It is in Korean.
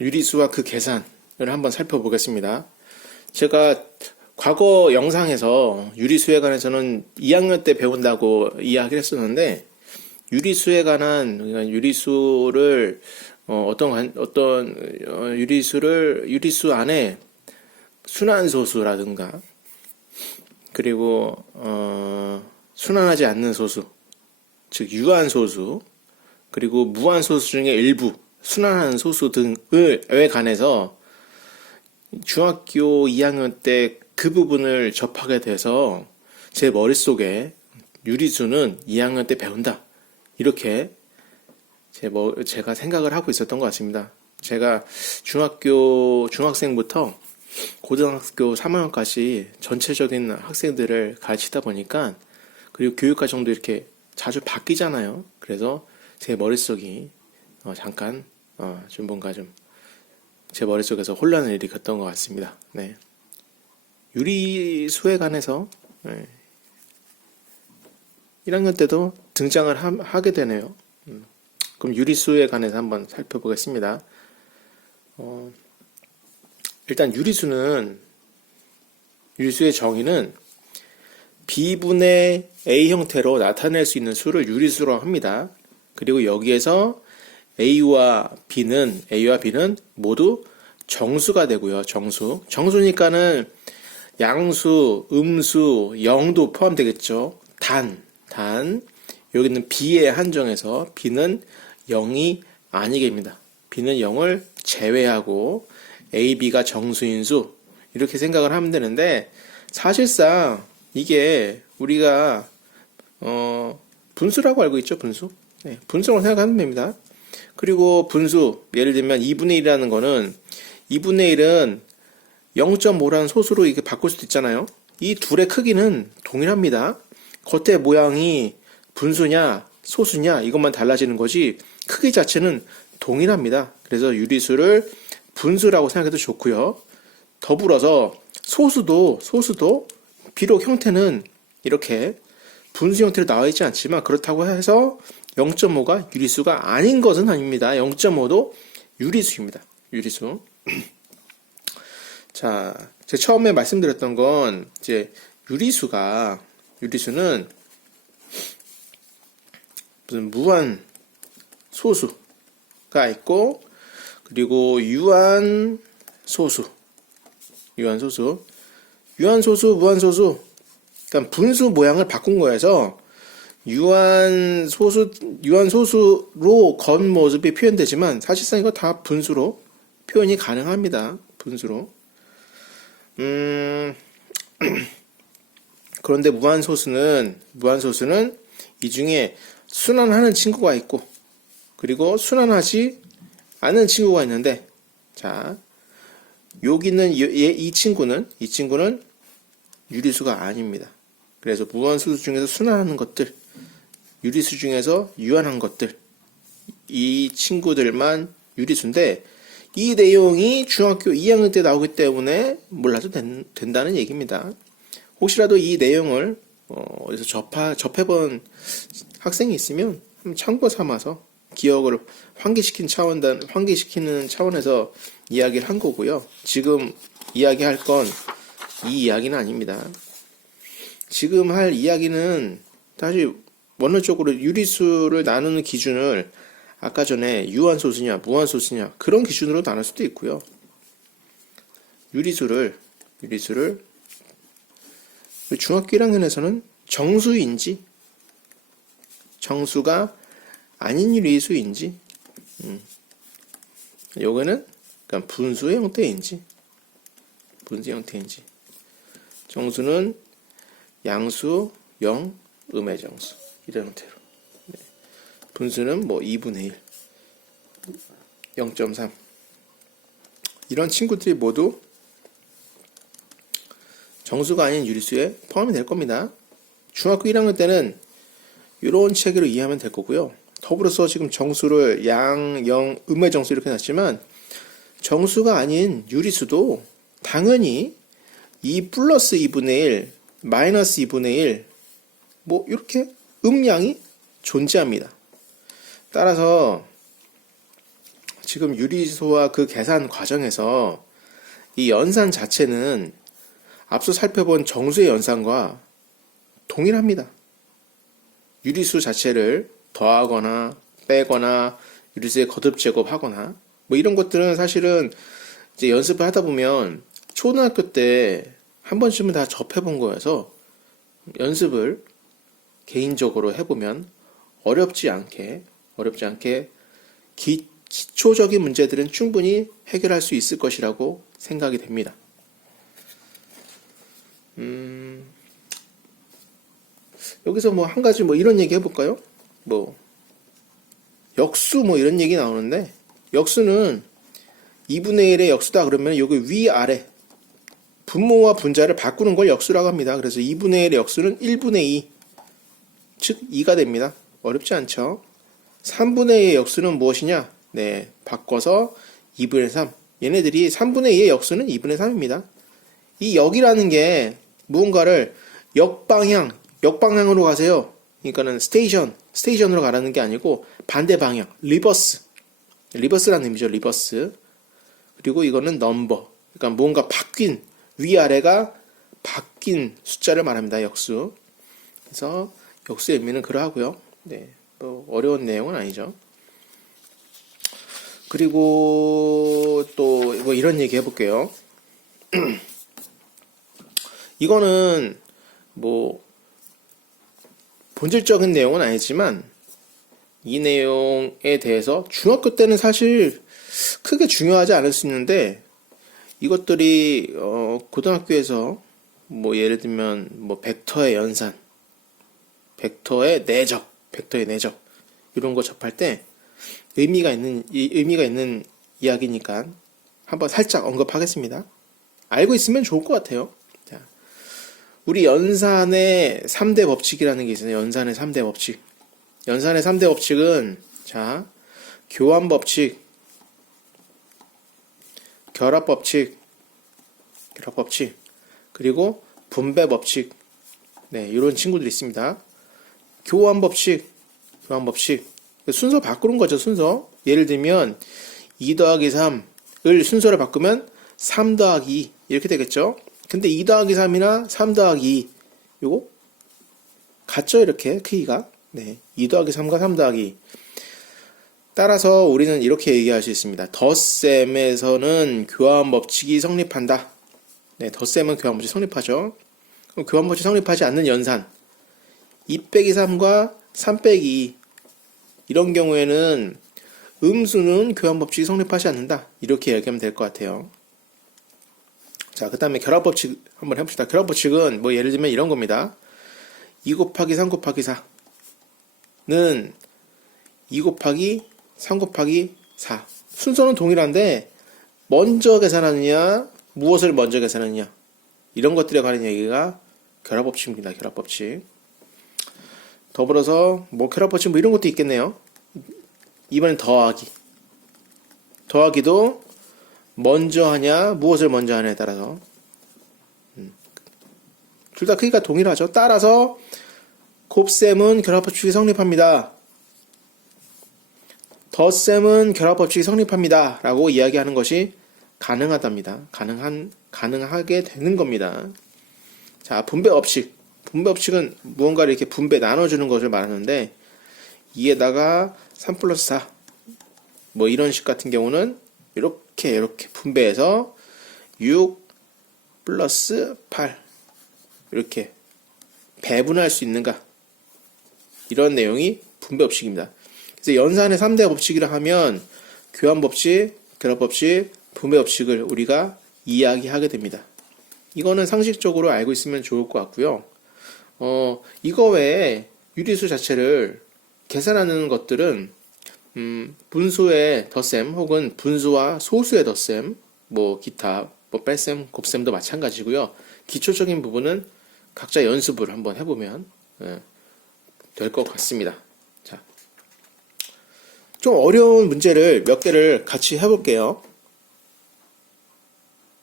유리수와 그 계산을 한번 살펴보겠습니다. 제가 과거 영상에서 유리수에 관해서는 2학년 때 배운다고 이야기를 했었는데, 유리수에 관한, 그러니까 유리수를, 유리수 안에 순환소수라든가, 그리고, 순환하지 않는 소수, 즉, 유한소수, 그리고 무한소수 중에 일부, 순환하는 소수 등에 관해서 중학교 2학년 때 그 부분을 접하게 돼서 제 머릿속에 유리수는 2학년 때 배운다. 이렇게 제가 생각을 하고 있었던 것 같습니다. 제가 중학생부터 고등학교 3학년까지 전체적인 학생들을 가르치다 보니까, 그리고 교육과정도 이렇게 자주 바뀌잖아요. 그래서 제 머릿속이 잠깐 좀 뭔가 좀 제 머릿속에서 혼란을 일으켰던 것 같습니다. 네. 유리수에 관해서 1학년 때도 등장을 하게 되네요. 그럼 유리수에 관해서 한번 살펴보겠습니다. 일단 유리수의 정의는 B분의 A 형태로 나타낼 수 있는 수를 유리수라고 합니다. 그리고 여기에서 A와 B는 모두 정수가 되고요. 정수니까는 양수, 음수, 0도 포함되겠죠. 여기는 B에 한정해서 B는 0이 아니게 됩니다. B는 0을 제외하고 A, B가 정수인 수, 이렇게 생각을 하면 되는데, 사실상 이게 우리가 분수라고 알고 있죠. 분수. 네, 분수라고 생각하면 됩니다. 그리고 분수, 예를 들면 2분의 1이라는 거는 2분의 1은 0.5라는 소수로 이렇게 바꿀 수도 있잖아요. 이 둘의 크기는 동일합니다. 겉의 모양이 분수냐 소수냐 이것만 달라지는 거지 크기 자체는 동일합니다. 그래서 유리수를 분수라고 생각해도 좋고요. 더불어서 소수도 비록 형태는 이렇게 분수 형태로 나와 있지 않지만, 그렇다고 해서 0.5가 유리수가 아닌 것은 아닙니다. 0.5도 유리수입니다. 유리수. 자, 제가 처음에 말씀드렸던 건 이제 유리수는 무슨 무한 소수가 있고, 그리고 유한 소수, 무한 소수. 그러니까 분수 모양을 바꾼 거여서 유한 소수로 겉모습이 표현되지만, 사실상 이거 다 분수로 표현이 가능합니다. 분수로. 그런데 무한소수는 이 중에 순환하는 친구가 있고, 그리고 순환하지 않은 친구가 있는데, 자, 여기는 이 친구는 유리수가 아닙니다. 그래서 무한소수 중에서 순환하는 것들, 유리수 중에서 유한한 것들, 이 친구들만 유리수인데, 이 내용이 중학교 2학년 때 나오기 때문에 몰라도 된다는 얘기입니다. 혹시라도 이 내용을 어디서 접해본 학생이 있으면 한번 참고 삼아서 기억을 환기시키는 차원에서 이야기를 한 거고요. 지금 이야기할 건 이 이야기는 아닙니다. 지금 할 이야기는 다시 원론적으로 유리수를 나누는 기준을 아까 전에 유한소수냐 무한소수냐 그런 기준으로 나눌 수도 있고요. 유리수를 중학교 1학년에서는 정수인지 정수가 아닌 유리수인지, 요거는 그러니까 분수의 형태인지 정수는 양수, 0, 음의 정수, 이런 형태로. 분수는 뭐 2분의 1, 0.3, 이런 친구들이 모두 정수가 아닌 유리수에 포함이 될 겁니다. 중학교 1학년 때는 이런 체계로 이해하면 될 거고요. 더불어서 지금 정수를 양, 0, 음의 정수 이렇게 놨지만, 정수가 아닌 유리수도 당연히 2 플러스 2분의 1, 마이너스 2분의 1, 뭐 이렇게 음량이 존재합니다. 따라서 지금 유리수와 그 계산 과정에서 이 연산 자체는 앞서 살펴본 정수의 연산과 동일합니다. 유리수 자체를 더하거나 빼거나 유리수에 거듭 제곱하거나 뭐 이런 것들은 사실은 이제 연습을 하다 보면 초등학교 때 한 번쯤은 다 접해본 거여서 연습을 개인적으로 해보면 어렵지 않게 기초적인 문제들은 충분히 해결할 수 있을 것이라고 생각이 됩니다. 여기서 뭐 한 가지 뭐 이런 얘기 해볼까요? 뭐 역수 뭐 이런 얘기 나오는데, 역수는 2분의 1의 역수다 그러면 여기 위아래 분모와 분자를 바꾸는 걸 역수라고 합니다. 그래서 2분의 1의 역수는 1분의 2, 즉 2가 됩니다. 어렵지 않죠? 3분의 2의 역수는 무엇이냐? 네, 바꿔서 2분의 3. 얘네들이 3분의 2의 역수는 2분의 3입니다. 이 역이라는 게 무언가를 역방향으로 가세요. 그러니까는 스테이션으로 가라는 게 아니고 반대 방향, 리버스라는 의미죠. 리버스. 그리고 이거는 넘버. 그러니까 뭔가 바뀐, 위아래가 바뀐 숫자를 말합니다. 역수. 그래서 역수의 의미는 그러하고요. 네, 뭐 어려운 내용은 아니죠. 그리고 또 뭐 이런 얘기 해볼게요. 이거는 뭐 본질적인 내용은 아니지만 이 내용에 대해서 중학교 때는 사실 크게 중요하지 않을 수 있는데, 이것들이 고등학교에서 뭐 예를 들면 뭐 벡터의 연산, 벡터의 내적 이런 거 접할 때 의미가 있는 이야기니까 한번 살짝 언급하겠습니다. 알고 있으면 좋을 것 같아요. 자, 우리 연산의 3대 법칙이라는 게 있어요. 연산의 3대 법칙. 연산의 3대 법칙은 자, 교환 법칙, 결합 법칙, 그리고 분배 법칙. 네, 이런 친구들이 있습니다. 교환 법칙. 순서 바꾸는 거죠, 순서. 예를 들면 2 더하기 3을 순서를 바꾸면 3 더하기 2 이렇게 되겠죠. 근데 2 더하기 3이나 3 더하기 2 요거 같죠, 이렇게 크기가. 네, 2 더하기 3과 3 더하기 2. 따라서 우리는 이렇게 얘기할 수 있습니다. 덧셈에서는 교환 법칙이 성립한다. 네, 덧셈은 교환 법칙이 성립하죠. 그럼 교환 법칙이 성립하지 않는 연산 2 빼기 3과 3 빼기 2 이런 경우에는 음수는 교환 법칙이 성립하지 않는다. 이렇게 얘기하면 될 것 같아요. 자, 그 다음에 결합 법칙 한번 해봅시다. 결합 법칙은 뭐 예를 들면 이런 겁니다. 2 곱하기 3 곱하기 4는 2 곱하기 3 곱하기 4. 순서는 동일한데 먼저 계산하느냐, 무엇을 먼저 계산하느냐, 이런 것들에 관한 얘기가 결합법칙입니다. 결합법칙. 더불어서 뭐 결합법칙 뭐 이런 것도 있겠네요. 이번엔 더하기도 먼저 하냐, 무엇을 먼저 하냐에 따라서 둘 다 크기가 동일하죠. 따라서 곱셈은 결합법칙이 성립합니다. 덧셈은 결합법칙이 성립합니다. 라고 이야기하는 것이 가능하답니다. 가능하게 되는 겁니다. 자, 분배법칙. 분배법칙은 무언가를 이렇게 나눠주는 것을 말하는데, 2에다가 3 플러스 4. 뭐 이런 식 같은 경우는 이렇게 분배해서 6 플러스 8. 이렇게 배분할 수 있는가. 이런 내용이 분배법칙입니다. 그래서 연산의 3대 법칙이라 하면 교환법칙, 결합법칙, 분배법칙을 우리가 이야기하게 됩니다. 이거는 상식적으로 알고 있으면 좋을 것 같고요. 이거 외에 유리수 자체를 계산하는 것들은 분수의 덧셈 혹은 분수와 소수의 덧셈, 뭐 기타, 뭐 뺄셈, 곱셈도 마찬가지고요. 기초적인 부분은 각자 연습을 한번 해보면 될 것 같습니다. 자, 좀 어려운 문제를 몇 개를 같이 해볼게요.